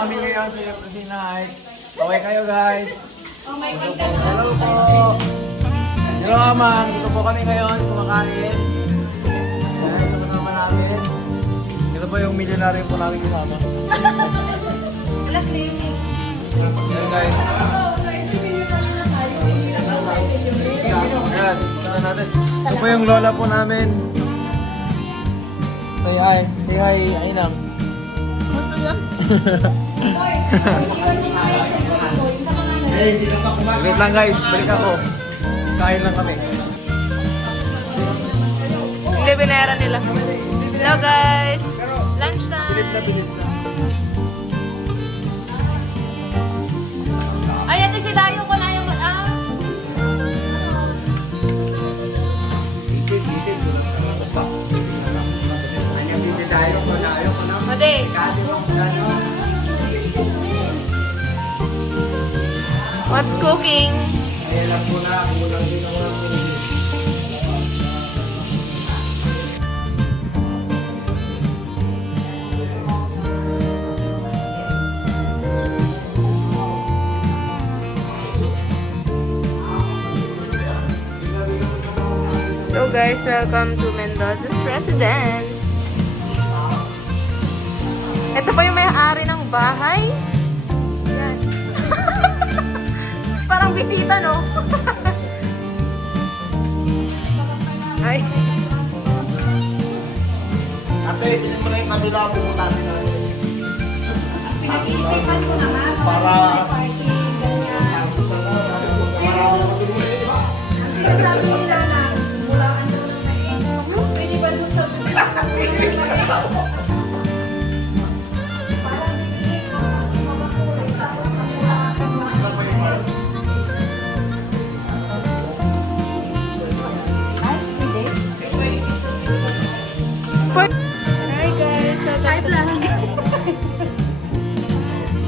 kami ngayon sa Kusina Heights. Okay kayo guys? Oh my God. Hello po! Hello Amang! Dito po kami ngayon kumakain. Ayan, ito kasama namin. Ito po yung millionaire po namin kasama. Alam na yun eh. Ayan guys. Ayan, ito natin. Ito po yung lola po namin. Say hi. Say hi, Ainang. Ano yan? Wait lang guys, balik ako. Kain lang kami. Hindi, binayaran nila. Hello guys! Lunch time! Bilib na. Ay, ate si Dayo ko na yung... Madi! What's cooking? Ayan lang po na, kulang din ako ng tubig. So guys, welcome to Mendoza's residence. Ito pa yung may-ari ng bahay. Yan. Parang bisita, no? Ay. Ate, bilhin mo na yung kabila po po natin. Pinag-iisipan ko na nga. Para... Party, ganyan. Ang sabi nila na bulaan daw na eh. Pwede ba doon sa Hi guys. Hi vlog.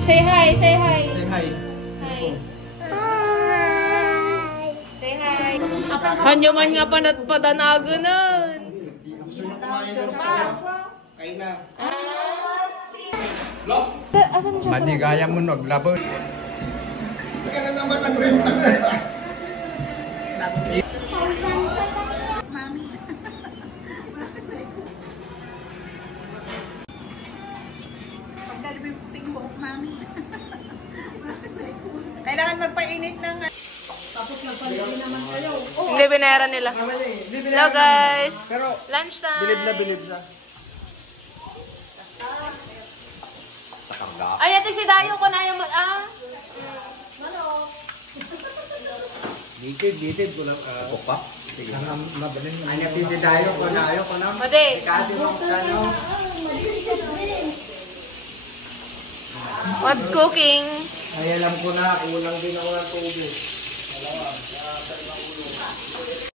Say hi, say hi. Say hi. Hi. Say hi. Hanyo man nga padanagunan. Kain na. Asan siya? Madigaya mo naglabo. Teka na naman ang kailangan magpainit ng... Tapos nagpaligin naman kayo. Hindi, binayaran nila. Hello guys. Pero, Lunch time. bilib na. Ay, ate si Dayo ko na yung... Gitid ko lang. Opa. Sige. Mabalin mo. Anya pisidayo ko na. Madi. Kasi mo kano. What's cooking? Ay alam ko na, kulang din ako ng tubig. Dalawa.